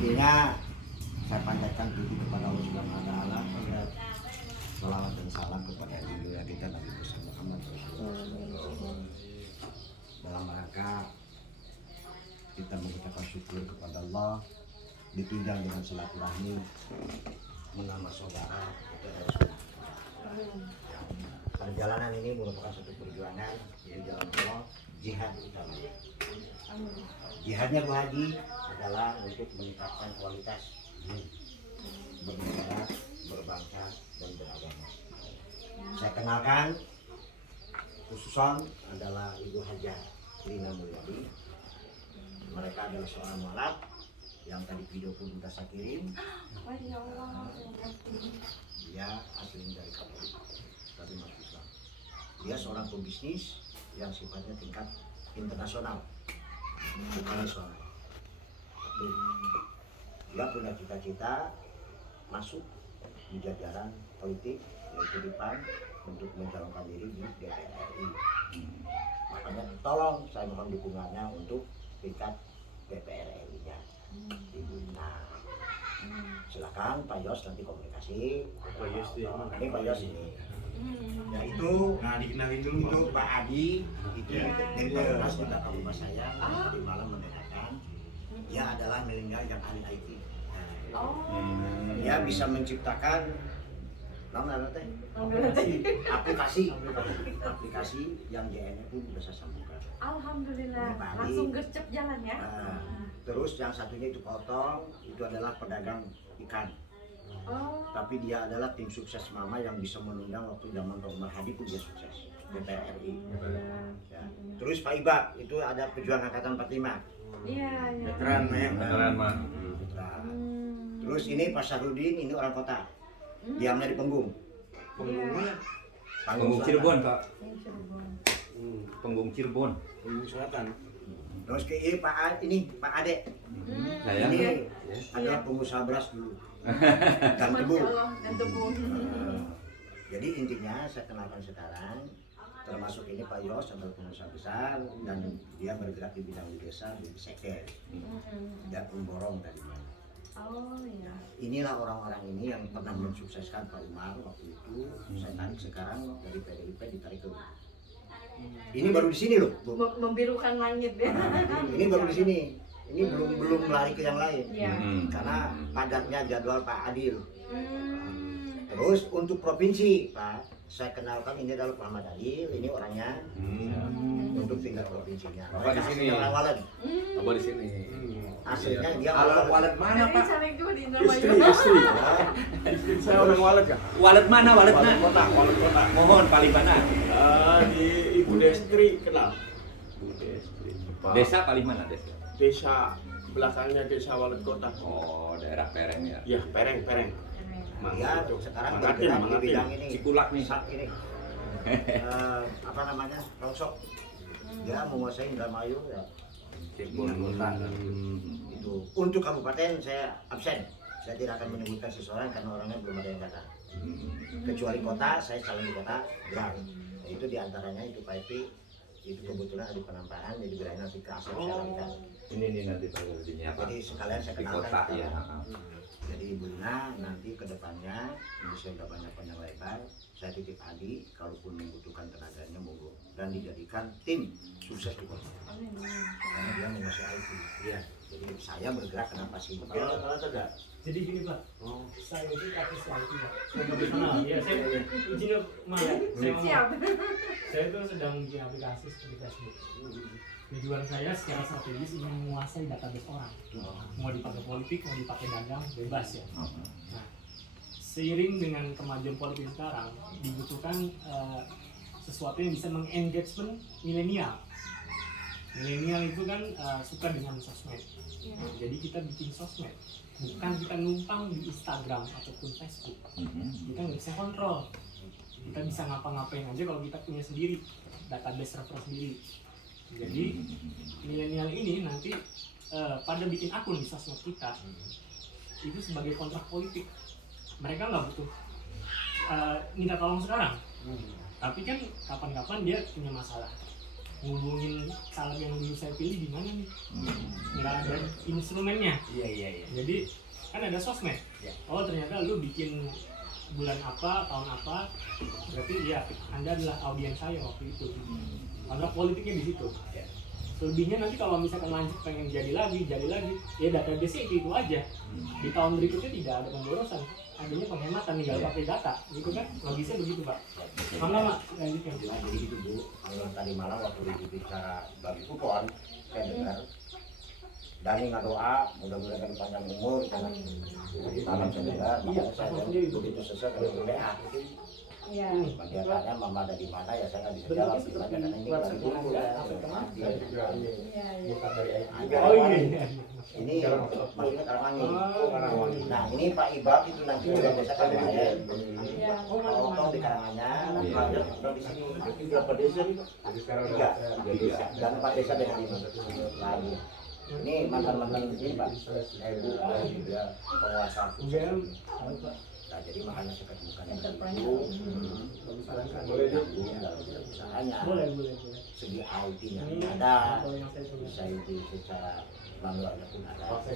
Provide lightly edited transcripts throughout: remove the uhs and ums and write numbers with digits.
Intinya saya panjatkan puji kepada Allah Subhanahu wa taala, salawat dan salam kepada junjungan kita Nabi Muhammad SAW. Dalam rangka kita mengucapkan syukur kepada Allah, ditunjang dengan silaturahmi, menambah saudara kepada Rasul. Perjalanan ini merupakan satu perjuangan di jalan Allah, jihad utama. Jihadnya Bu Haji adalah untuk meningkatkan kualitas bernegara, berbangsa, dan beragama. Saya kenalkan khususan adalah Ibu Hajah Lina Mulyadi. Mereka adalah seorang mualaf yang tadi video pun sudah saya kirim. Dia asli dari Katolik, tapi masuk Islam. Dia seorang pebisnis yang sifatnya tingkat internasional, bukan nasional. Dia punya cita-cita masuk di jajaran politik, yaitu di PAN, untuk mencalonkan diri di DPR RI. Makanya tolong saya mohon dukungannya untuk tingkat DPR RI-nya. Nah, silakan Pak Yos nanti komunikasi. Pak Yos ini Pak Yos ini. Yaitu dikenalin dulu itu Pak Adi, itu dari Fakultas di belakang rumah saya. Tadi malam mendengarkan dia adalah milenial yang ahli IT. Dia bisa menciptakan aplikasi yang JNE pun bisa sambungkan. Alhamdulillah, langsung gercep jalan ya. Terus yang satunya itu Potong, itu adalah pedagang ikan. Tapi dia adalah tim sukses Mama yang bisa menundang waktu zaman Pak Umar Hadi pun dia sukses DPR RI. Ya. Terus Pak Iba itu ada pejuang angkatan 45. Iya. Veteran mah. Terus ini Pak Sarudin, ini orang kota. Diamnya di Penggung. Penggung mana? Penggung Cirebon, Pak. Penggung Cirebon. Penggung Selatan. Terus ke ini Pak Ade. Saya Ini adalah pengusaha beras dulu. Dan tebu. Jadi intinya saya kenalkan sekarang, termasuk ini Pak Yos adalah pengusaha besar dan dia bergerak di bidang desa di sektor dan memborong tadinya. Iya. Inilah orang-orang ini yang pernah mensukseskan Pak Umar waktu itu. Saya tarik sekarang dari PDIP ditarik ke. Ini baru di sini loh, Bu. Membirukan langit ya. Ini baru di sini. Ini belum lari ke yang lain. Iya. Karena padatnya jadwal Pak Adil. Terus untuk provinsi, Pak, saya kenalkan ini adalah Muhammad Adil, ini orangnya. Untuk tingkat provinsinya. Bapak di sini. Orang Walet. Bapak di sini. Aslinya dia Kalau walet mana, Pak? Saling juga di Istri. Istri saya orang Walet kan? Walet mana? Walet mana? Walet kota. Mohon Palimana. Di Ibu Destri kenal. Ibu Destri. Desa Palimana desa. Desa belakangnya desa Walet kota. Oh, daerah Pereng ya. Ya, Pereng. Dia sekarang Mangatin. bergerak di bidang ini. Cikulak nih. Ini. Apa namanya? Rongsok. Dia menguasai Indramayu ya. Cirebon kota. Itu untuk kabupaten saya absen. Saya tidak akan menyebutkan seseorang karena orangnya belum ada yang datang. Kecuali kota, saya calon di kota Berang. Itu diantaranya itu Pak Epi, itu kebetulan ada penampakan jadi berakhir nanti ke asal saya lakukan. Ini nanti Pak Yodinya Pak. Jadi sekalian saya Di kenalkan. kota ya. Jadi Ibu Lina nanti ke depannya, ini saya udah banyak panjang lebar, saya titip Adi, kalaupun membutuhkan tenaganya monggo dan dijadikan tim sukses di kota. Karena dia menguasai IT. Iya. Jadi saya bergerak kenapa sih? Kalau tidak. Jadi gini Pak, saya itu praktis IT Pak. Saya profesional, ya saya insinyur Maya. Saya ngomong, saya itu sedang bikin aplikasi seperti Facebook. Tujuan saya secara strategis ingin menguasai database orang. Mau dipakai politik, mau dipakai dagang, bebas ya. Nah, seiring dengan kemajuan politik sekarang, dibutuhkan sesuatu yang bisa mengengagement milenial. Milenial itu kan suka dengan sosmed. Nah, jadi kita bikin sosmed, bukan kita numpang di Instagram ataupun Facebook. Kita nggak bisa kontrol. Kita bisa ngapa-ngapain aja kalau kita punya sendiri, database server sendiri. Jadi milenial ini nanti pada bikin akun di sosmed kita itu sebagai kontrak politik. Mereka nggak butuh minta tolong sekarang, tapi kan kapan-kapan dia punya masalah. ngubungin caleg yang dulu saya pilih di mana nih, nggak ada instrumennya. Iya. Jadi kan ada sosmed. Iya. Oh ternyata lu bikin bulan apa, tahun apa, berarti ya Anda adalah audiens saya waktu itu. Karena politiknya di situ. Iya. Selebihnya nanti kalau misalkan lanjut pengen jadi lagi, ya database itu aja. Di tahun berikutnya tidak ada pemborosan, adanya penghematan, tinggal pakai data, gitu kan? Logisnya begitu Pak. Mangga Mak, lanjutkan. Jadi gitu Bu, kalau tadi malam waktu bicara bagi kupon, saya dengar Dani ngadoa, mudah-mudahan panjang umur, jangan jadi malam saya dengar, makanya saya begitu selesai kalau WA. Iya. Dia tanya mama ada di mana, ya saya nggak bisa jawab. Karena ini lagi kumpul ya. Iya. Oh iya. Ini maksudnya Karangwangi. Nah ini Pak Ibab itu nanti udah bisa kemarin. Iya. Tolong di Karanganyar, udah di sini. Berapa desa nih Pak? Tiga. Dan 4 desa dengan ini. Lalu ini mantan-mantan ini Pak, Ibu juga penguasa. Nah, jadi makanya saya ketemukan itu usahanya segi IT-nya ada, bisa itu secara manualnya pun ada. Saya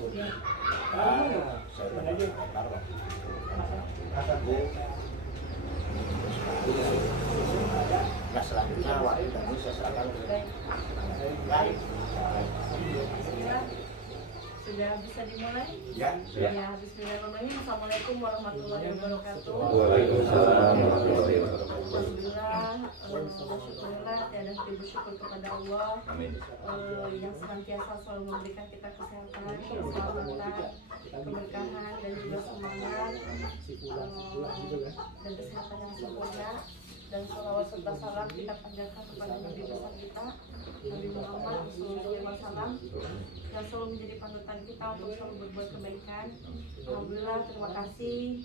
pernah komentar waktu itu. Nah selanjutnya waktu kami saya serahkan Sudah bisa dimulai? ya. Ya, bismillahirrahmanirrahim. Assalamualaikum warahmatullahi wabarakatuh. Waalaikumsalam warahmatullahi wabarakatuh. Alhamdulillah, tiada henti bersyukur kepada Allah Amin. yang senantiasa selalu memberikan kita kesehatan, keselamatan, keberkahan dan juga semangat dan kesehatan yang sempurna. Dan salawat serta salam kita panjatkan kepada Nabi besar kita, Nabi Muhammad SAW, yang selalu menjadi panutan kita untuk selalu berbuat kebaikan. Alhamdulillah, terima kasih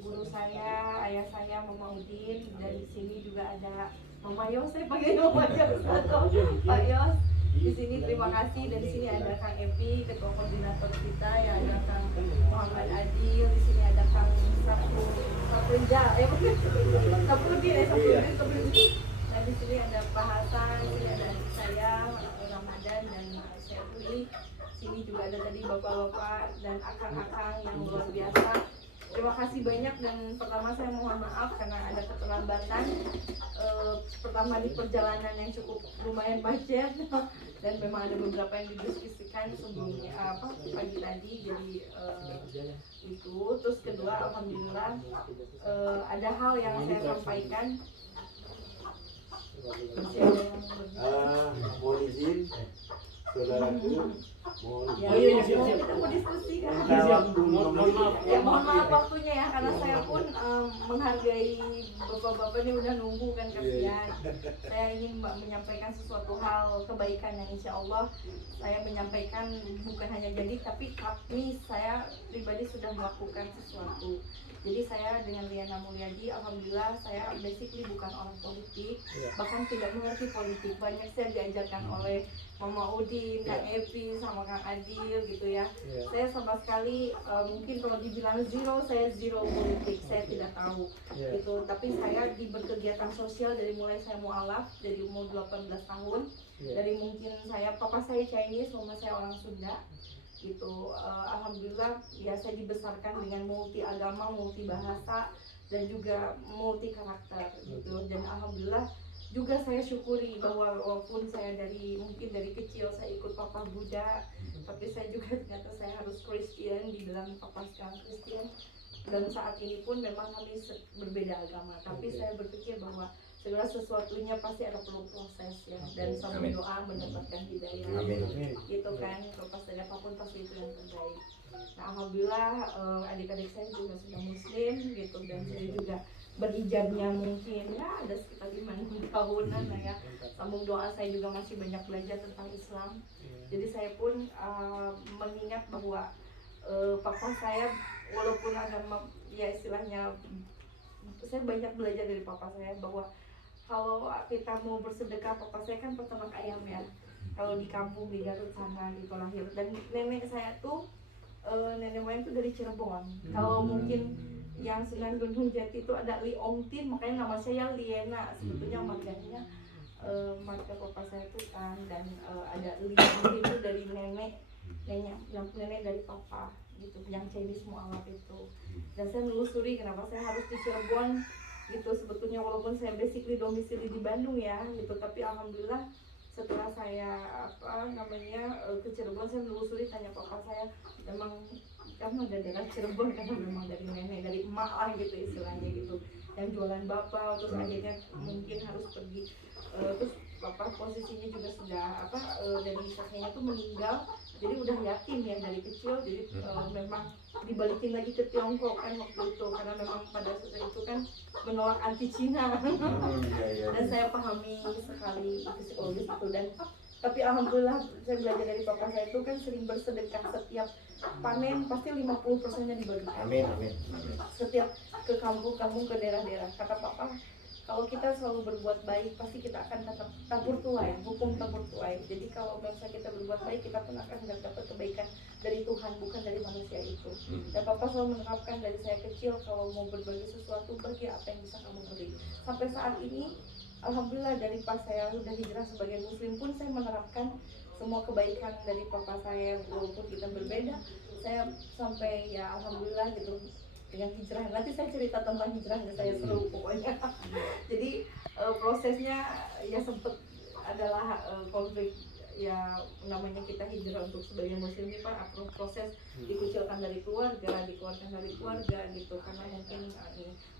guru saya, ayah saya, Mama Udin, dan di sini juga ada Mama Yos, saya panggil Mama Yos atau Pak Yos. Di sini terima kasih, dan di sini ada Kang Epi, ketua koordinator kita, ya ada Kang Muhammad Adil, di sini ada Kang Saprudin. Nah di sini ada Pak Hasan, di sini ada adik saya Ramadan dan saya Uli. Sini juga ada tadi bapak-bapak dan akang-akang yang luar biasa. Terima kasih banyak, dan pertama saya mohon maaf karena ada keterlambatan. Pertama di perjalanan yang cukup lumayan macet dan memang ada beberapa yang didiskusikan sebelumnya pagi tadi, jadi itu. Terus kedua, alhamdulillah ada hal yang saya sampaikan. Masih ada yang Mohon izin, saudaraku. ya, kita mau diskusi kan. Ya mohon maaf waktunya ya, karena saya pun menghargai bapak-bapak ini udah nunggu kan, kasihan. Saya ingin menyampaikan sesuatu hal kebaikan yang insya Allah saya menyampaikan bukan hanya jadi, tapi saya pribadi sudah melakukan sesuatu. Jadi saya dengan Liana Mulyadi, alhamdulillah saya basically bukan orang politik, bahkan tidak mengerti politik. Banyak saya diajarkan oleh Mama Udin, Kang Epi, sama Kang Adil gitu ya. Saya sama sekali mungkin kalau dibilang zero, saya zero politik, saya tidak tahu gitu. Tapi saya di berkegiatan sosial dari mulai saya mualaf dari umur 18 tahun. Dari mungkin papa saya Chinese, mama saya orang Sunda gitu. Alhamdulillah ya, saya dibesarkan dengan multi agama, multi bahasa, dan juga multi karakter gitu. Dan alhamdulillah juga saya syukuri bahwa walaupun saya mungkin dari kecil saya ikut papa Buddha, tapi saya juga ternyata saya harus Kristen, di dalam papa sekarang Kristen, dan saat ini pun memang kami berbeda agama. Tapi saya berpikir bahwa segala sesuatunya pasti ada perlu proses ya, dan sambil doa mendapatkan hidayah. Gitu kan, lepas dari apapun pasti itu yang terbaik. Nah alhamdulillah adik-adik saya juga sudah muslim gitu, dan saya juga berhijabnya mungkin ya ada sekitar 5 tahunan lah ya. Sambung doa saya juga masih banyak belajar tentang Islam. Jadi saya pun mengingat bahwa papa saya walaupun agama ya istilahnya, saya banyak belajar dari papa saya bahwa kalau kita mau bersedekah, papa saya kan peternak ayam ya, kalau di kampung di Garut sana gitu lahir. Dan nenek saya tuh nenek moyang tuh dari Cirebon. Kalau mungkin yang Sunan Gunung Jati itu ada Li Ong Tin, makanya nama saya Liena, sebetulnya marganya marga papa saya itu kan, dan ada link itu dari nenek dari papa gitu, yang Chinese mualaf itu. Dan saya menelusuri kenapa saya harus di Cirebon gitu, sebetulnya walaupun saya basically domisili di Bandung ya gitu, tapi alhamdulillah setelah saya ke Cirebon, saya menelusuri, tanya papa saya, memang karena ada daerah Cirebon, karena memang dari nenek, dari emak lah gitu istilahnya gitu, yang jualan bapak, terus akhirnya mungkin harus pergi, terus papa posisinya juga sudah dari kakeknya tuh meninggal, jadi udah yatim ya dari kecil, jadi memang dibalikin lagi ke Tiongkok kan waktu itu, karena memang pada saat itu kan menolak anti Cina. Dan saya pahami sekali psikologis itu, dan tapi alhamdulillah saya belajar dari papa saya itu kan sering bersedekah, setiap panen pasti 50%-nya dibagikan. Amin. Setiap ke kampung-kampung, ke daerah-daerah, kata papa, kalau kita selalu berbuat baik pasti kita akan tetap tabur tuai, hukum tabur tuai. Jadi kalau misalnya kita berbuat baik, kita pun akan dapat kebaikan dari Tuhan, bukan dari manusia itu. Dan papa selalu menerapkan dari saya kecil, kalau mau berbagi sesuatu, bagi apa yang bisa kamu beri. Sampai saat ini alhamdulillah, dari pas saya udah hijrah sebagai muslim pun saya menerapkan semua kebaikan dari papa saya, walaupun kita berbeda. Saya sampai ya alhamdulillah gitu dengan hijrah. Nanti saya cerita tentang hijrahnya, saya seru pokoknya. Jadi prosesnya ya sempet adalah konflik, ya namanya kita hijrah untuk sebagai muslim ini Pak, proses dikucilkan dari keluarga, dikeluarkan dari keluarga gitu, karena mungkin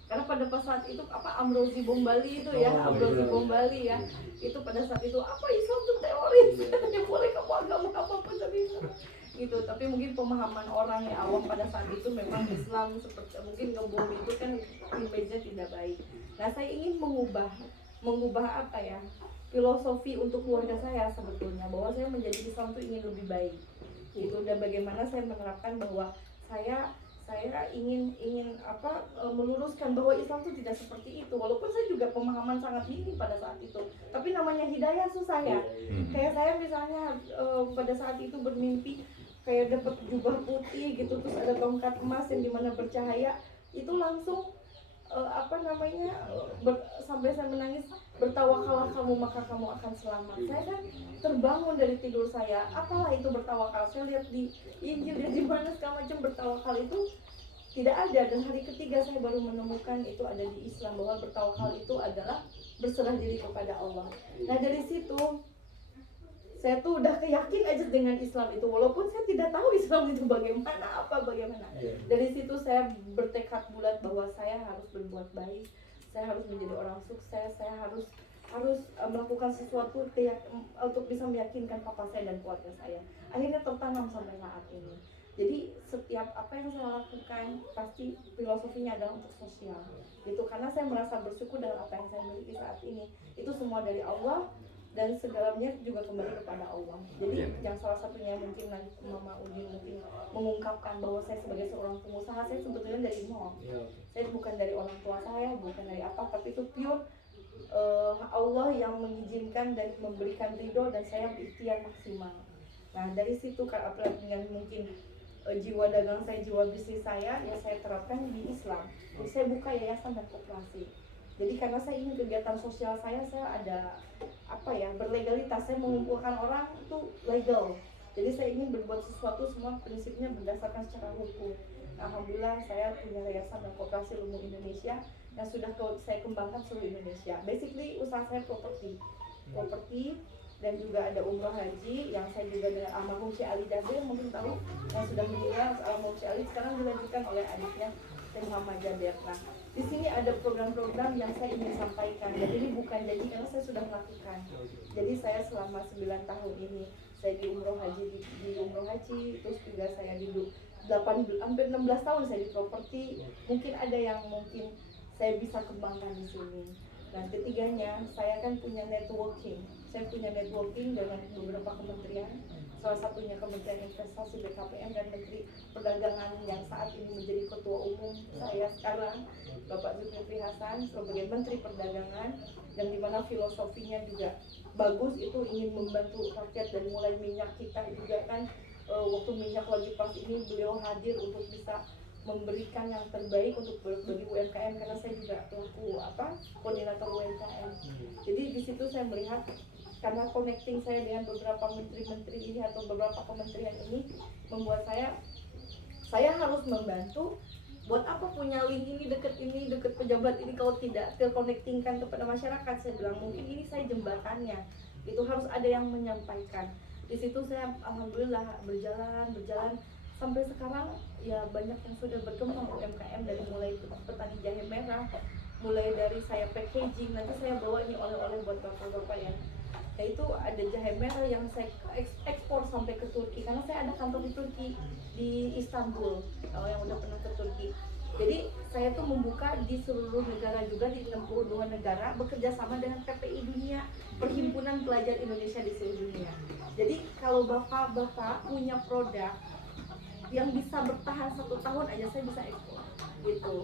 karena pada saat itu Ambrozi Bombali itu ya, Ambrozi Bombali ya, itu pada saat itu Islam itu teroris, boleh kamu agama apapun tapi gitu. Tapi mungkin pemahaman orang yang awam pada saat itu memang Islam seperti mungkin ngebom itu kan image-nya tidak baik. Nah, saya ingin mengubah filosofi untuk keluarga saya sebetulnya, bahwa saya menjadi Islam itu ingin lebih baik gitu. Dan bagaimana saya menerapkan bahwa saya ingin meluruskan bahwa Islam itu tidak seperti itu, walaupun saya juga pemahaman sangat minim pada saat itu. Tapi namanya hidayah susah ya. Kayak saya misalnya pada saat itu bermimpi kayak dapat jubah putih gitu, terus ada tongkat emas yang dimana bercahaya, itu langsung sampai saya menangis, bertawakallah kamu maka kamu akan selamat. Saya kan terbangun dari tidur saya, apalah itu bertawakal, saya lihat di Injil dan di mana segala macam bertawakal itu tidak ada. Dan hari ketiga saya baru menemukan itu ada di Islam, bahwa bertawakal itu adalah berserah diri kepada Allah. Nah, dari situ saya tuh udah keyakin aja dengan Islam itu, walaupun saya tidak tahu Islam itu bagaimana. Dari situ saya bertekad bulat bahwa saya harus berbuat baik, saya harus menjadi orang sukses, saya harus melakukan sesuatu untuk bisa meyakinkan papa saya dan keluarga saya. Akhirnya tertanam sampai saat ini. Jadi setiap apa yang saya lakukan pasti filosofinya adalah untuk sosial gitu, karena saya merasa bersyukur dengan apa yang saya miliki saat ini. Itu semua dari Allah, dan segalanya juga kembali kepada Allah. Jadi yang salah satunya mungkin nanti Mama Udin mungkin mengungkapkan bahwa saya sebagai seorang pengusaha, saya sebetulnya dari nol. Saya bukan dari orang tua saya, bukan dari apa, tapi itu pure Allah yang mengizinkan dan memberikan ridho, dan saya berikhtiar maksimal. Nah, dari situ apalagi dengan mungkin jiwa dagang saya, jiwa bisnis saya, ya saya terapkan di Islam. Jadi saya buka yayasan dan koperasi. Jadi karena saya ingin kegiatan sosial saya ada berlegalitas, saya mengumpulkan orang itu legal. Jadi saya ingin berbuat sesuatu semua prinsipnya berdasarkan secara hukum. Nah, alhamdulillah saya punya yayasan dan koperasi Lumu Indonesia yang sudah saya kembangkan seluruh Indonesia. Basically usaha saya properti, dan juga ada umroh haji yang saya juga dengan almarhum Syekh Ali Jabir, mungkin tahu, yang sudah meninggal. Almarhum Syekh Ali sekarang dilanjutkan oleh adiknya Syekh Muhammad Jabir. Nah, di sini ada program-program yang saya ingin sampaikan, dan ini bukan janji karena saya sudah melakukan. Jadi saya selama 9 tahun ini saya di umroh haji, terus juga saya di hampir 16 tahun saya di properti. Mungkin ada yang saya bisa kembangkan di sini. Nah, ketiganya saya kan punya networking. Saya punya networking dengan beberapa kementerian. Salah satunya Kementerian Investasi BKPM dan Menteri Perdagangan yang saat ini menjadi Ketua Umum saya sekarang, Bapak Zulkifli Hasan, sebagai Menteri Perdagangan, dan dimana filosofinya juga bagus, itu ingin membantu rakyat. Dan mulai minyak kita juga kan, waktu minyak lagi pas ini beliau hadir untuk bisa memberikan yang terbaik untuk bagi UMKM, karena saya juga pelaku koordinator UMKM. Jadi di situ saya melihat, karena connecting saya dengan beberapa menteri-menteri ini atau beberapa kementerian ini membuat saya harus membantu. Buat apa punya link ini deket pejabat ini kalau tidak terconnectingkan kepada masyarakat? Saya bilang mungkin ini saya jembatannya, itu harus ada yang menyampaikan. Di situ saya alhamdulillah berjalan sampai sekarang ya banyak yang sudah berkembang UMKM, dari mulai petani jahe merah, mulai dari saya packaging, nanti saya bawa ini oleh-oleh buat bapak-bapak ya. Nah itu ada jahe merah yang saya ekspor sampai ke Turki, karena saya ada kantor di Turki, di Istanbul, kalau yang udah pernah ke Turki. Jadi saya tuh membuka di seluruh negara juga, di 62 negara, bekerja sama dengan PPI Dunia, Perhimpunan Pelajar Indonesia di seluruh dunia. Jadi kalau bapak-bapak punya produk yang bisa bertahan 1 tahun aja, saya bisa ekspor gitu.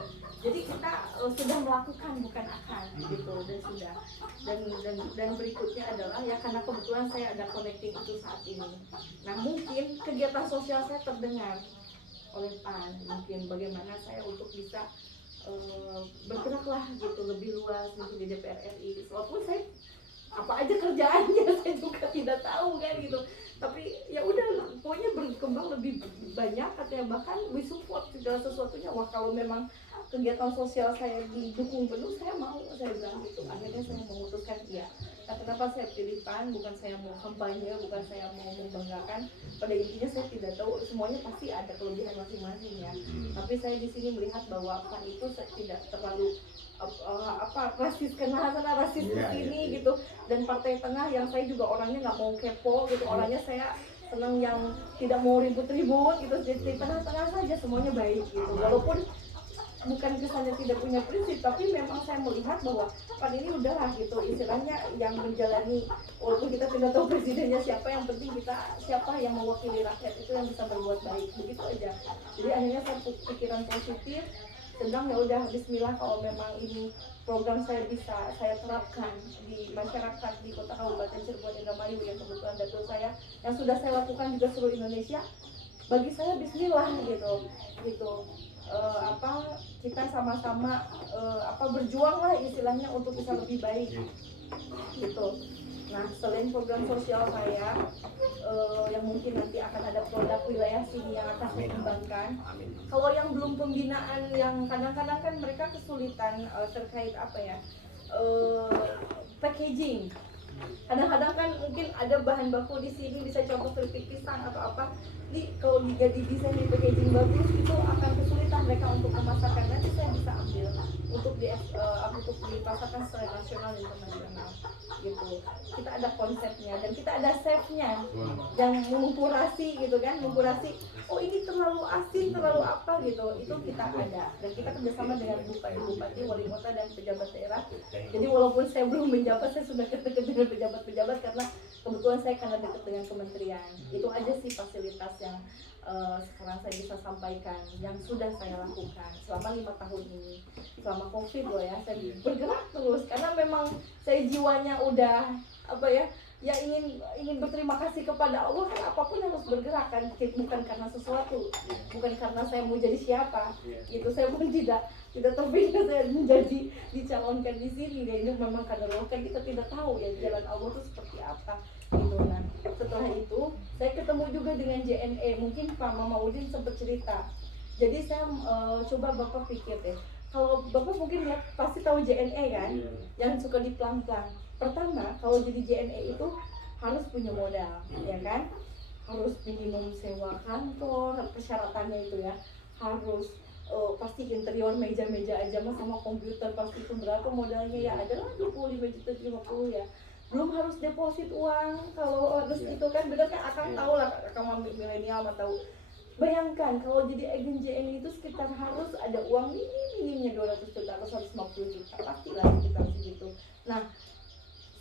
Jadi kita sudah melakukan, bukan akan gitu, dan berikutnya adalah ya karena kebetulan saya ada connecting itu saat ini. Nah mungkin kegiatan sosial saya terdengar oleh PAN, mungkin bagaimana saya untuk bisa bergeraklah gitu lebih luas mungkin di DPR RI. Walaupun saya apa aja kerjaannya saya juga tidak tahu kan gitu, tapi ya udah pokoknya berkembang lebih banyak katanya, bahkan we support segala sesuatunya. Wah kalau memang kegiatan sosial saya didukung penuh, saya mau, saya bilang gitu. Akhirnya saya memutuskan iya. Nah, kenapa saya pilih PAN? Bukan saya mau kampanye, bukan saya mau membanggakan. Pada intinya saya tidak tahu, semuanya pasti ada kelebihan masing-masing ya. Tapi saya di sini melihat bahwa PAN itu tidak terlalu rasis kena sana, rasis ke sini gitu. Dan Partai Tengah yang saya juga orangnya nggak mau kepo gitu, orangnya saya senang yang tidak mau ribut-ribut gitu. Jadi tengah-tengah saja semuanya baik gitu. Walaupun bukan kesannya tidak punya prinsip, tapi memang saya melihat bahwa PAN ini udahlah gitu, istilahnya yang menjalani, walaupun kita tidak tahu presidennya siapa, yang penting kita siapa yang mewakili rakyat itu yang bisa berbuat baik, begitu aja. Jadi akhirnya saya pikiran positif, sedang ya udah bismillah, kalau memang ini program saya bisa saya terapkan di masyarakat di Kota Kabupaten Cirebon Indramayu yang kebetulan dapil saya, yang sudah saya lakukan juga seluruh Indonesia, bagi saya bismillah gitu. Kita sama-sama berjuang lah istilahnya untuk bisa lebih baik gitu. Nah selain program sosial saya yang mungkin nanti akan ada produk wilayah sini yang akan saya kembangkan. Kalau yang belum pembinaan, yang kadang-kadang kan mereka kesulitan terkait packaging. Kadang-kadang kan mungkin ada bahan baku di sini, bisa contoh keripik pisang atau apa, kalau jadi desain di packaging bagus itu akan kesulitan mereka untuk memasarkan. Nanti saya bisa ambil untuk dipasarkan secara nasional dan internasional gitu. Kita ada konsepnya dan kita ada chefnya yang mengkurasi gitu kan, oh ini terlalu asin, terlalu apa gitu, itu kita ada. Dan kita kerjasama dengan bupati, wali kota dan pejabat daerah. Jadi walaupun saya belum menjabat, saya sudah dekat dengan pejabat-pejabat karena kebetulan saya karena dekat dengan kementerian. Itu aja sih fasilitas yang sekarang saya bisa sampaikan yang sudah saya lakukan selama 5 tahun ini. Selama COVID loh ya, saya bergerak terus karena memang saya jiwanya udah ingin berterima kasih kepada Allah kan, apapun harus bergerak kan, bukan karena sesuatu, bukan karena saya mau jadi siapa gitu. Saya pun tidak terpikir saya menjadi dicalonkan di sini ya, ini memang karena Allah kan, kita tidak tahu ya jalan Allah itu seperti apa gitu. Nah setelah itu saya ketemu juga dengan JNE, mungkin Pak Mamaudin sempat cerita. Jadi saya coba Bapak pikir deh, kalau Bapak mungkin ya pasti tahu JNE kan, yang suka diplang-plang. Pertama, kalau jadi JNE itu harus punya modal, ya kan? Harus minimum sewa kantor, persyaratannya itu ya. Harus pasti interior meja-meja aja mas sama komputer pasti itu berapa modalnya ya? Adalah 25 juta 50 ya. Belum harus deposit uang, kalau harus itu kan benar kan, akan tahu lah, akan milenial mah tahu. Bayangkan kalau jadi agen JNE itu sekitar harus ada uang minimnya 200 juta atau 150 juta, pastilah sekitar segitu. Nah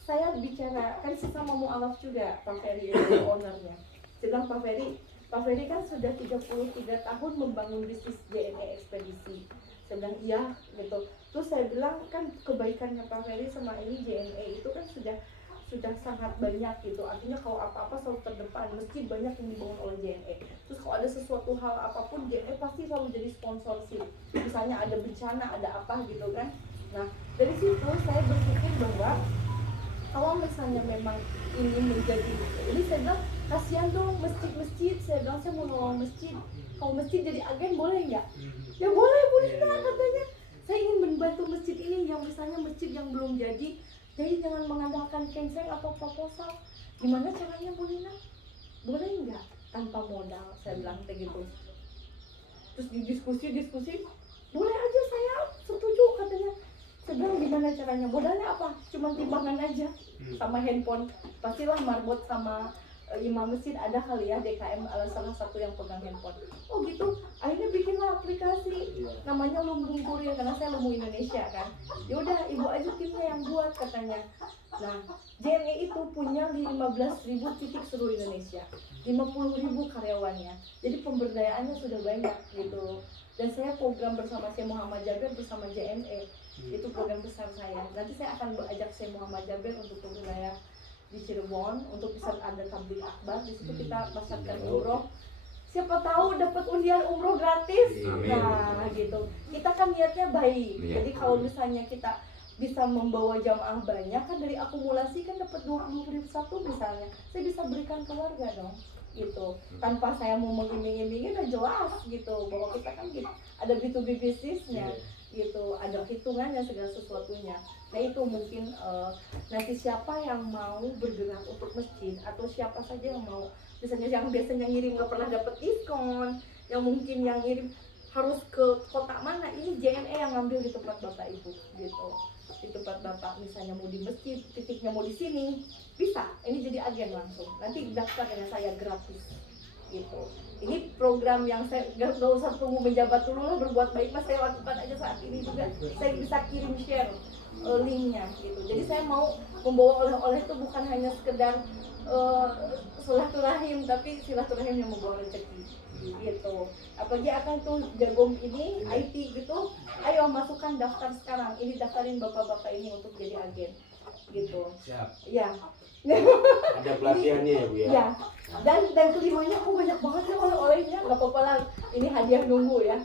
saya bicara kan sesama mualaf juga, Pak Ferry itu ownernya. Saya bilang Pak Ferry kan sudah 33 tahun membangun bisnis JNE ekspedisi. Saya bilang iya gitu. Terus saya bilang kan kebaikannya Pak Ferry sama ini JNE itu kan sudah sudah sangat banyak gitu. Artinya kalau apa-apa selalu terdepan, masjid banyak yang dibangun oleh JNE. Terus kalau ada sesuatu hal apapun, JNE pasti selalu jadi sponsor sih. Misalnya ada bencana, ada apa gitu kan. Nah dari situ saya berpikir bahwa kalau misalnya memang ini menjadi, ini saya bilang kasihan dong masjid-masjid, saya bilang saya mau nolong masjid. Kalau masjid jadi agen boleh nggak? Ya boleh Bu Lina katanya. Saya ingin membantu masjid ini yang misalnya masjid yang belum jadi jangan mengandalkan campaign atau proposal. Gimana caranya Bu Lina? Boleh nggak tanpa modal? Saya bilang kayak gitu. Terus diskusi, boleh aja saya setuju katanya. Saya bilang gimana caranya? Modalnya apa? Cuma timbangan aja sama handphone. Pastilah marbot sama imam masjid ada kali ya, DKM salah satu yang pegang handphone. Oh gitu, akhirnya bikinlah aplikasi namanya Lumbung Kurir, karena saya Lumbung Indonesia kan. Ya udah ibu aja timnya yang buat katanya. Nah JNE itu punya 15.000 titik seluruh Indonesia, 50.000 karyawannya, jadi pemberdayaannya sudah banyak gitu. Dan saya program bersama Syekh Muhammad Jabir bersama JNE, itu program besar saya. Nanti saya akan ajak Syekh Muhammad Jabir untuk ke wilayah di Cirebon untuk bisa ada tabligh akbar. Di situ kita pasarkan umroh, siapa tahu dapat undian umroh gratis. Nah gitu, kita kan niatnya baik. Jadi kalau misalnya kita bisa membawa jamaah banyak kan, dari akumulasi kan dapat 21 misalnya, saya bisa berikan keluarga dong gitu, tanpa saya mau mengiming-imingi. Udah jelas gitu bahwa kita kan gitu, ada B2B bisnisnya gitu, ada hitungannya segala sesuatunya. Nah itu mungkin nanti siapa yang mau bergerak untuk masjid, atau siapa saja yang mau, misalnya yang biasanya ngirim nggak pernah dapat diskon, yang mungkin yang ngirim harus ke kota mana, ini JNE yang ngambil di tempat bapak ibu gitu. Di tempat bapak misalnya mau di masjid, titiknya mau di sini, bisa, ini jadi agen langsung, nanti daftar dengan saya gratis gitu. Ini program yang saya gak usah tunggu menjabat dulu lah, berbuat baik mas saya lakukan aja saat ini juga. Saya bisa kirim share linknya gitu. Jadi saya mau membawa oleh-oleh itu bukan hanya sekedar silaturahim, tapi silaturahim yang membawa rezeki gitu. Apalagi akan tuh jagung ini IT gitu, ayo masukkan daftar sekarang, ini daftarin bapak-bapak ini untuk jadi agen gitu. Siap. Ya. Ada pelatihannya ya Bu ya? Ya. Dan kelimanya aku banyak banget ya oleh-olehnya, nggak apa-apa lah, ini hadiah nunggu ya.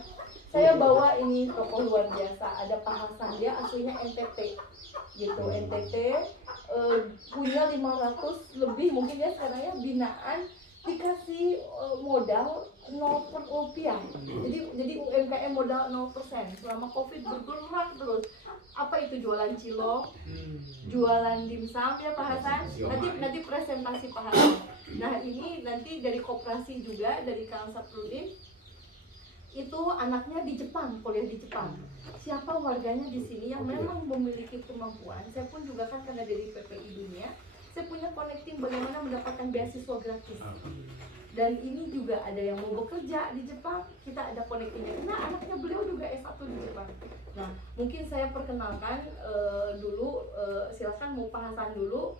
Saya bawa ini tokoh luar biasa, ada Pak Hasan, dia aslinya NTT gitu. NTT punya 500 lebih mungkin ya sekarang ya binaan, dikasih modal 0 rupiah. Jadi UMKM modal 0%. Selama Covid bergerak terus. Apa itu, jualan cilok, jualan dimsum ya Pak Hasan. Nanti presentasi Pak Hasan. Nah ini nanti dari koperasi juga, dari Kang Saprudin. Itu anaknya di Jepang, kuliah di Jepang. Siapa warganya di sini yang memang memiliki kemampuan? Saya pun juga kan karena dari PPI Dunia, saya punya connecting bagaimana mendapatkan beasiswa gratis. Dan ini juga ada yang mau bekerja di Jepang, kita ada connectingnya. Nah anaknya beliau juga S1 di Jepang. Nah mungkin saya perkenalkan dulu, silakan mau Pak Hasan dulu.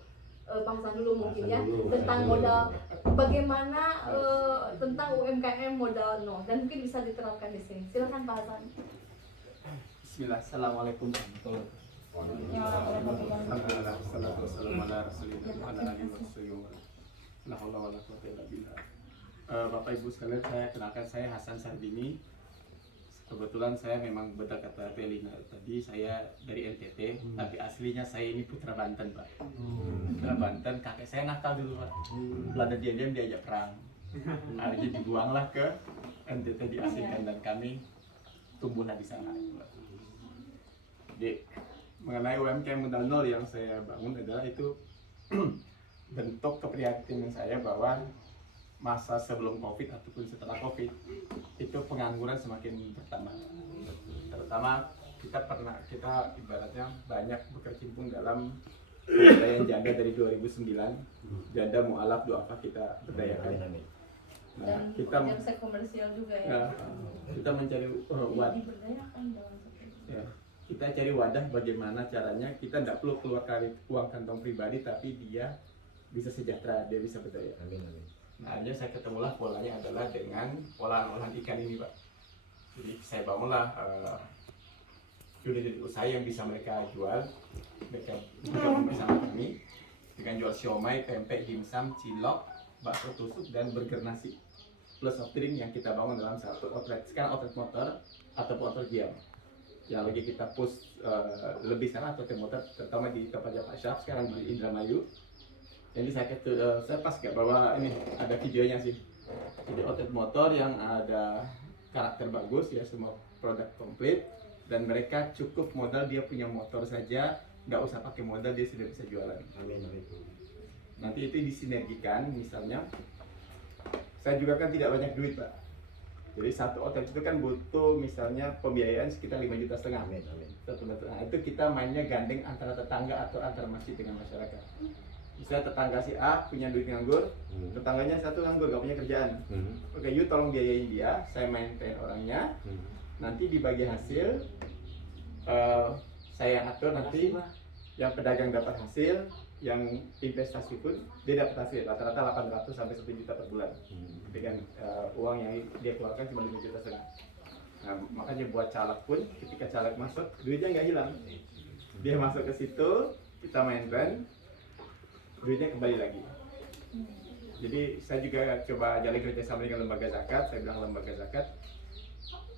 Pak Hasan dulu mungkin ya, tentang modal, bagaimana tentang UMKM modal nol, dan mungkin bisa diterapkan di sini. Silakan Pak Hasan. Bismillah, assalamualaikum warahmatullahi wabarakatuh. Bapak Ibu sekalian, saya kenalkan, saya Hasan Sarbini. Kebetulan saya memang betul kata Telina tadi, saya dari NTT, tapi aslinya saya ini putra Banten Pak. Putra Banten, kakek saya nakal dulu Pak. Belanda diam-diam diajak perang. Akhirnya dibuanglah ke NTT, diasingkan, dan kami tumbuhlah di sana. Jadi mengenai UMKM modal nol yang saya bangun adalah itu bentuk keprihatinan saya bahwa masa sebelum Covid ataupun setelah Covid itu pengangguran semakin bertambah. Terutama kita ibaratnya banyak berkecimpung dalam pemberdayaan janda dari 2009, janda mualaf duafa kita berdayakan. Nah, Dan kita saya komersial juga ya. Kita mencari wadah. Diberdayakan dalam Ya, kita cari wadah bagaimana caranya kita tidak perlu keluar uang kantong pribadi, tapi dia bisa sejahtera, dia bisa berdaya. Amin, amin. Nah, aja saya ketemulah polanya adalah dengan olahan-olahan ikan ini Pak. Jadi saya bangunlah unit usaha yang bisa mereka jual, mereka bergabung bersama kami. dengan jual siomay, pempek, dimsum, cilok, bakso tusuk, dan burger nasi plus soft drink yang kita bangun dalam satu outlet. Sekarang outlet motor ataupun outlet diam yang lagi kita push lebih sana outlet motor, terutama di tempatnya Pak Syaf sekarang di Indramayu. Jadi saya pas gak bahwa ini ada videonya sih. Jadi outlet motor yang ada karakter bagus ya, semua produk komplit, dan mereka cukup modal dia punya motor saja, nggak usah pakai modal dia sudah bisa jualan. Amin. Nanti itu disinergikan, misalnya saya juga kan tidak banyak duit Pak, jadi satu outlet itu kan butuh misalnya pembiayaan sekitar 5,5 juta. Amin. Nah, itu kita mainnya gandeng antara tetangga atau antar masjid dengan masyarakat. Misalnya tetangga si A punya duit nganggur, tetangganya satu nganggur, gak punya kerjaan. Oke, you tolong biayain dia, saya maintain orangnya, nanti dibagi hasil, saya yang atur nanti, yang pedagang dapat hasil, yang investasi pun dia dapat hasil, rata-rata 800 sampai 1 juta per bulan. Dengan uang yang dia keluarkan cuma 5,5 juta. Nah, makanya buat caleg pun, ketika caleg masuk, duitnya nggak hilang. Dia masuk ke situ, kita maintain, duitnya kembali lagi. Jadi saya juga coba jalin kerjasama dengan lembaga zakat. Saya bilang lembaga zakat,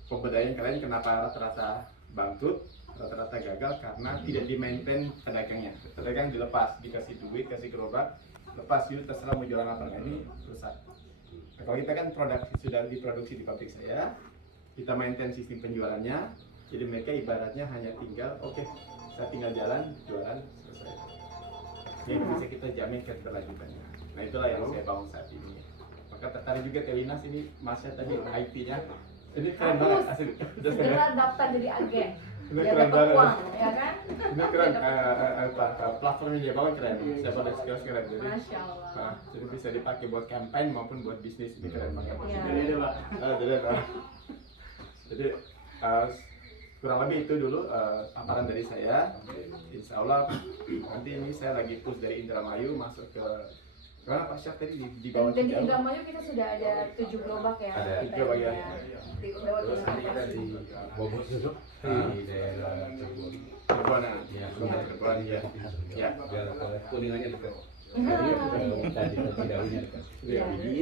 pemberdayaan kalian kenapa rata-rata bangkrut, rata-rata gagal karena tidak di-maintain pedagangnya. Pedagang dilepas, dikasih duit, kasih gerobak, lepas yuk terserah mau jualan apa nggak, ini rusak. Nah, kalau kita kan produk sudah diproduksi di pabrik saya, kita maintain sistem penjualannya, jadi mereka ibaratnya hanya tinggal, oke, saya tinggal jalan, jualan, selesai. Jadi bisa kita jamin keberlanjutannya. Nah itulah yang saya bangun saat ini. Maka tertarik juga Telinas ini, Masnya tadi IP-nya. Ini keren banget asli. Segera daftar jadi agen. Ini Biar keren dapat banget. uang, ya kan? Ini keren, platformnya dia banget keren. Saya pada skills keren. Jadi, Masya Allah. jadi bisa dipakai buat campaign maupun buat bisnis. Ini keren banget. Iya. Jadi Pak. Jadi kurang lebih itu dulu paparan dari saya. Insya Allah nanti ini saya lagi push dari Indramayu masuk ke mana Pak Syaf tadi di bawah Dan di Cidahu. Indramayu kita sudah ada 7 gerobak ya. Ada. Kita 7 gerobak, ya. Di lewat Terus nanti kita di Bogor juga di daerah Cirebon. Cirebon, Ya, Cirebon, ya. Ya. Biar kuningannya dekat. Iya. Tadi Cidahunya dekat. Iya. Di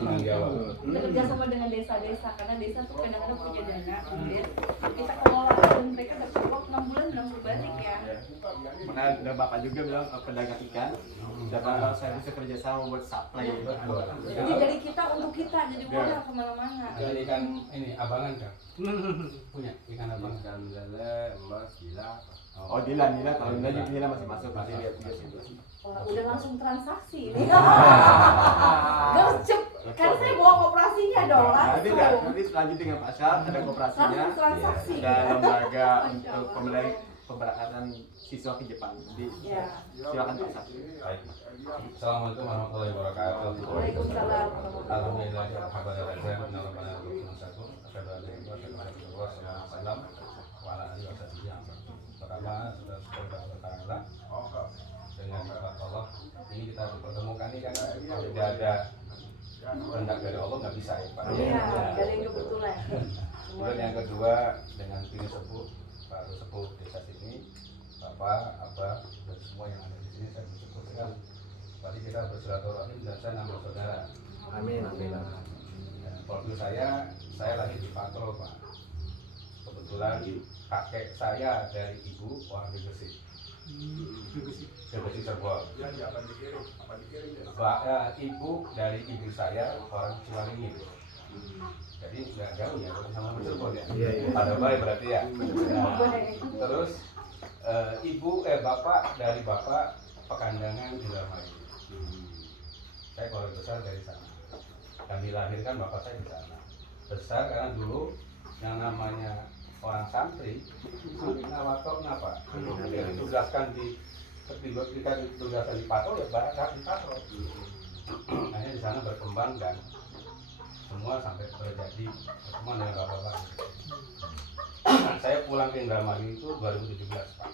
Tengah Jawa. Kita kerjasama dengan desa-desa karena desa tuh kadang-kadang punya dana, kemudian kita kelola dan mereka dapat uang 6 bulan langsung balik ya. Makanya ada bapak juga bilang pedagang ikan. Siapa tahu saya bisa kerjasama buat supply. Jadi dari kita untuk kita, jadi modal kemana-mana. Ada ikan ini abangan kan? Punya ikan abangan. Ikan lele, emas, gila. Oh Dilan, kalau Dilan masih masuk, masih lihat juga sih. Wah, udah langsung transaksi ini. Gercep, kan saya bawa koperasinya dong Nanti langsung. nanti selanjut dengan Pak Syaf ada kooperasinya, Langsung transaksi. ada lembaga Masya untuk Allah. pemberangkatan siswa ke Jepang. Jadi Ya. silakan Pak Syaf. Baik. Assalamualaikum warahmatullahi wabarakatuh. Waalaikumsalam. Alhamdulillah ya kabar saya menolak pada satu kepada Rasulullah wa ala alihi wasallam. Pertama sudah berkata dengan nikmat Allah ini kita dipertemukan ini kan kalau tidak ada kehendak dari Allah nggak bisa ya Pak. Iya, dari kebetulan. Kemudian yang kedua dengan pilih sepuh Pak sepuh desa sini, Bapak, Abah dan semua yang ada di sini saya bersyukur sekali. Tadi kita bersilaturahim dan saya nambah saudara. Amin. Ya, waktu saya lagi di patrol Pak. Kebetulan kakek saya dari ibu orang di Gresik. Gresik Cirebon. Ibu dari ibu saya orang Cimaringin. Jadi nggak jauh ya, sama Cirebon ya. Pada baik berarti ya. Nah, terus bapak dari bapak Pekandangan Indramayu. Saya keluarga besar dari sana. Dan dilahirkan bapak saya di sana. Besar karena dulu yang namanya orang santri nawatok kenapa? Ketika ditugaskan di patrol ya saat di patrol. Akhirnya di sana berkembang dan semua sampai terjadi pertemuan dengan bapak-bapak. Saya pulang ke Indramayu itu 2017 Pak.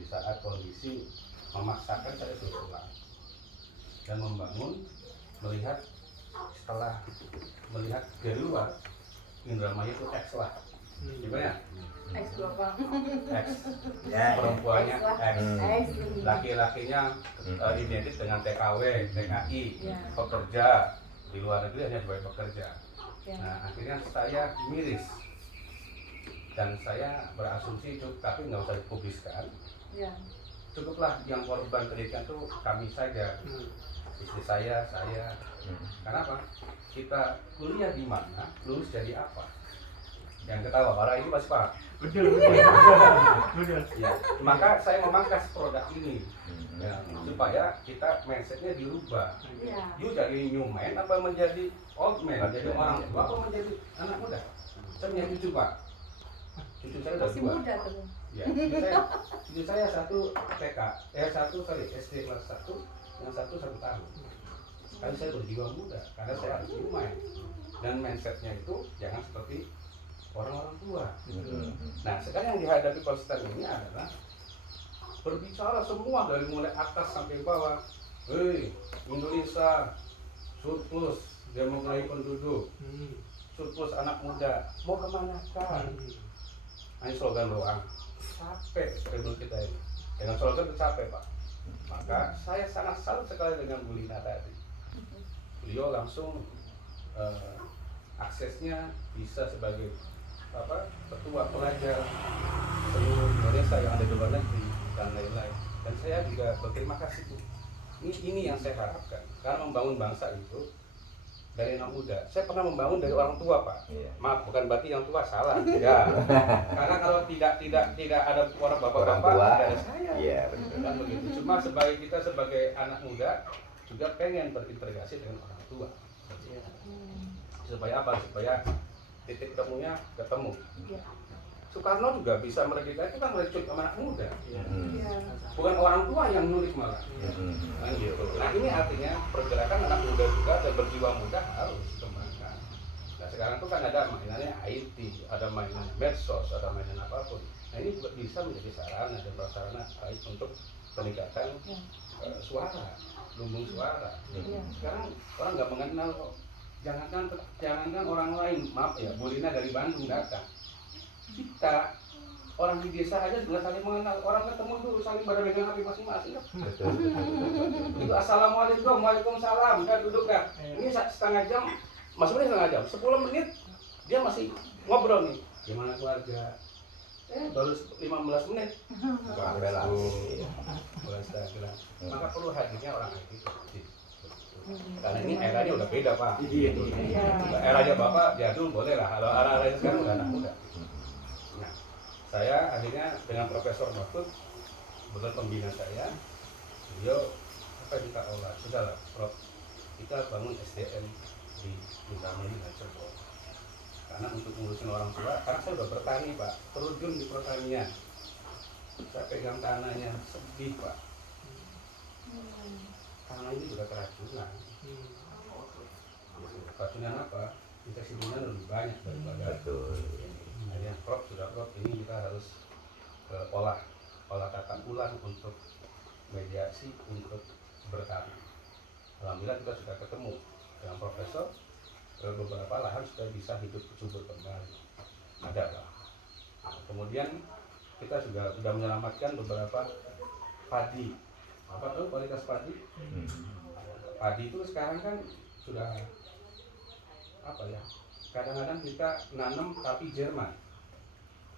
Di saat kondisi memaksakan saya suruh pulang dan membangun setelah melihat dari luar Indramayu itu eks lah Gimana? X bapak. X. Ya, Perempuannya X. X. Laki-lakinya identik dengan TKW, TKI, Ya. pekerja di luar negeri hanya sebagai pekerja. Ya. Nah akhirnya saya miris dan saya berasumsi cukup, tapi nggak usah dipubliskan. Ya. Cukuplah yang korban pendidikan itu kami saja, istri saya. Kenapa? Kita kuliah di mana, lulus jadi apa? Yang ketawa, para ini pasti paham. Betul. Ya, maka saya memangkas produk ini ya, supaya kita mindsetnya dirubah. Ya. You jadi new man apa menjadi old man, jadi orang tua apa menjadi anak muda? Saya punya cucu pak, cucu saya udah Masih 2. muda tuh. Ya, cucu saya satu TK, SD kelas 1, yang satu 1 tahun. Tapi saya berjiwa muda karena saya harus new man, dan mindsetnya itu jangan seperti orang-orang tua. Nah sekarang yang dihadapi konsisten ini adalah berbicara semua dari mulai atas sampai bawah. Hei, Indonesia surplus demografi penduduk, surplus anak muda, mau kemana kan? Ini slogan doang. Capek penduduk kita ini. Dengan slogan itu capek pak. Maka saya sangat salut sekali dengan Bu Lina tadi. Beliau langsung aksesnya bisa sebagai ketua pelajar seluruh Indonesia yang ada di luar negeri dan lain-lain. Dan saya juga berterima kasih Bu. Ini yang saya harapkan. Karena membangun bangsa itu dari anak muda. Saya pernah membangun dari orang tua Pak. Maaf, bukan berarti yang tua salah. Ya. Karena kalau tidak ada orang bapak-bapak, tidak ada saya. Iya, betul. Kan begitu. Cuma kita sebagai anak muda juga pengen berintegrasi dengan orang tua. Supaya apa? Supaya titik temunya ketemu. Ya. Soekarno juga bisa merdeka itu kan merekrut anak muda, Ya. bukan orang tua yang nulis malah. Nah, gitu. Nah ini artinya pergerakan anak muda juga dan berjiwa muda harus dikembangkan. Nah sekarang tuh kan ada mainannya IT, ada mainan medsos, ada mainan apapun. Nah ini juga bisa menjadi sarana dan prasarana baik untuk peningkatan suara, lumbung suara. Sekarang orang nggak mengenal kok. Jangankan orang lain, maaf ya, Bu Lina dari Bandung datang. Kita orang di desa aja sudah saling mengenal, orang ketemu dulu saling pada megang HP masing-masing. Itu assalamualaikum, waalaikumsalam, udah duduk dah. Ini setengah jam, maksudnya setengah jam, 10 menit dia masih ngobrol nih. Gimana keluarga? Baru 15 menit. Sampai langsung. Maka perlu hadirnya orang IT. Karena ini eranya udah beda Pak. Eranya Bapak jadul boleh lah, kalau era-eranya sekarang udah anak muda. Nah, saya akhirnya dengan Profesor Mahfud, betul pembina saya, beliau apa kita olah, sudah lah Prof, kita bangun SDM di Indramayu dan Cirebon. Karena untuk ngurusin orang tua, karena saya udah bertani Pak, terjun di pertanian, saya pegang tanahnya, sedih Pak. Tanah ini sudah keracunan. Keracunan apa? Infeksi lebih banyak daripada. Akhirnya Prof ini kita harus olah tata ulang untuk mediasi untuk bertani. Alhamdulillah kita sudah ketemu dengan Profesor, beberapa lahan sudah bisa hidup subur kembali. Ada lah. Nah, kemudian kita juga sudah menyelamatkan beberapa padi. Apa tahu kualitas padi? Padi itu sekarang kan sudah apa ya? Kadang-kadang kita nanam tapi Jerman.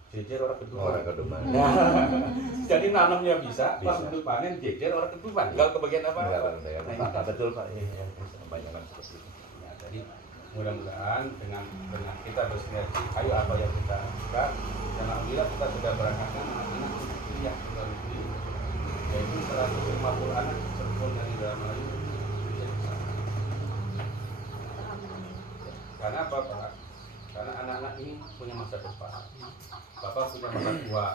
Jejer orang keduman. Jadi nanamnya bisa, pas untuk panen jejer orang keduman. Enggak kebagian apa? Betul Pak, ini yang kebanyakan seperti itu. Ya, jadi mudah-mudahan dengan kita bersinergi, ayo apa yang kita lakukan, dan alhamdulillah kita sudah berangkatkan anak-anak kuliah ke luar negeri, yaitu 150 anak Cirebon yang Indramayu. Karena apa Pak? Karena anak-anak ini punya masa depan. Bapak punya masa tua,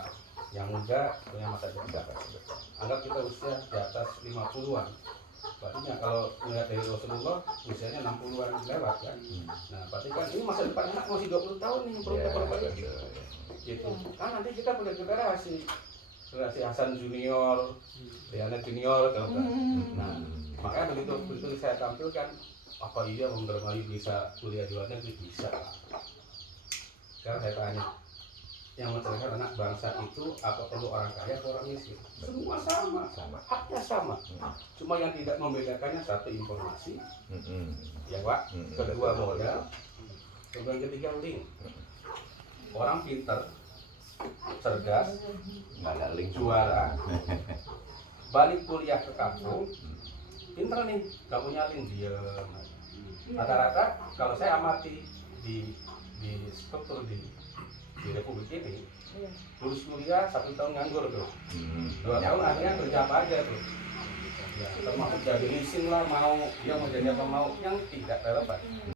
yang muda punya masa depan. Anggap kita usia di atas 50-an. Berarti kalau melihat dari Rasulullah usianya 60-an lewat kan. Nah, berarti kan ini masa depan anak masih 20 tahun nih perlu diperbaiki gitu. Kan nanti kita punya generasi Hasan Junior, Diana Junior kalau kan. Nah, makanya begitu saya tampilkan, apa iya Indramayu bisa kuliah di luar negeri? Bisa. Sekarang saya tanya, yang mencerahkan anak bangsa itu apa perlu orang kaya atau orang miskin? Semua sama, haknya sama. Cuma yang tidak membedakannya satu informasi, ya Pak. Kedua modal, kemudian ketiga link. Orang pinter, cerdas, nggak ada link juara, balik kuliah ke kampung, pinter nih, gak punya link, diem. Rata-rata kalau saya amati di struktur di Republik ini, lulus kuliah 1 tahun nganggur tuh, 2 tahun akhirnya kerja apa aja tuh, ya, termasuk jadi leasing lah, mau dia mau jadi apa mau, yang tidak relevan.